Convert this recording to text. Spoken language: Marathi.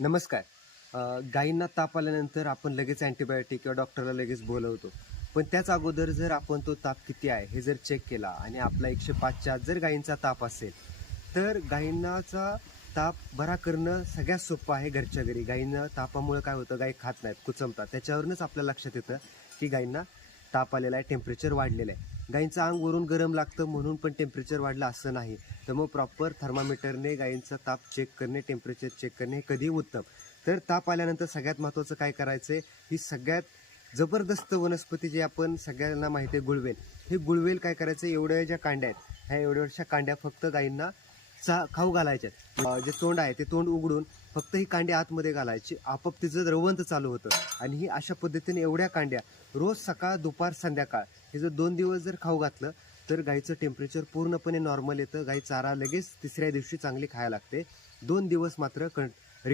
नमस्कार. गायींना ताप आल्यानंतर आपण लगेच अँटिबायोटिक किंवा डॉक्टरला लगेच बोलवतो. पण त्याच अगोदर जर आपण तो ताप किती आहे हे जर चेक केला आणि आपला 105च्या आत जर गायींचा ताप असेल, तर गायींनाचा ताप बरा करणं सगळ्यात सोपं आहे घरच्या घरी. गायींना तापामुळे काय होतं, गायी खात नाहीत, कुचंबतात. त्याच्यावरूनच आपल्या लक्षात येतं, की गायींना ताप आलेला आहे, टेम्परेचर वाढलेलं आहे. गायींचं अंग वरून गरम लागतं म्हणून पण टेम्परेचर वाढलं असं नाही. तर मग प्रॉपर थर्मामीटरने गायींचा ताप चेक करणे, टेम्परेचर चेक करणे हे कधीही उत्तम. तर ताप आल्यानंतर सगळ्यात महत्त्वाचं काय करायचं आहे, ही सगळ्यात जबरदस्त वनस्पती जी आपण सगळ्यांना माहिती आहे गुळवेल. हे गुळवेल काय करायचं, एवढ्या ज्या कांड्या आहेत, ह्या एवढ्याशा कांड्या फक्त गायींना खाऊ घालायच्या. जे तोंड आहे ते तोंड उघडून फक्त ही कांडी आतमध्ये घालायची. आपोआप तिचं रवंत चालू होतं आणि ही अशा पद्धतीने एवढ्या कांड्या रोज सकाळ, दुपार, संध्याकाळ हे जर 2 दिवस जर खाऊ घातलं, तर गाईचं टेम्परेचर पूर्णपणे नॉर्मल येतं. गाई चारा लगेच तिसऱ्या दिवशी चांगली खायला लागते. 2 दिवस मात्र रिकव्हर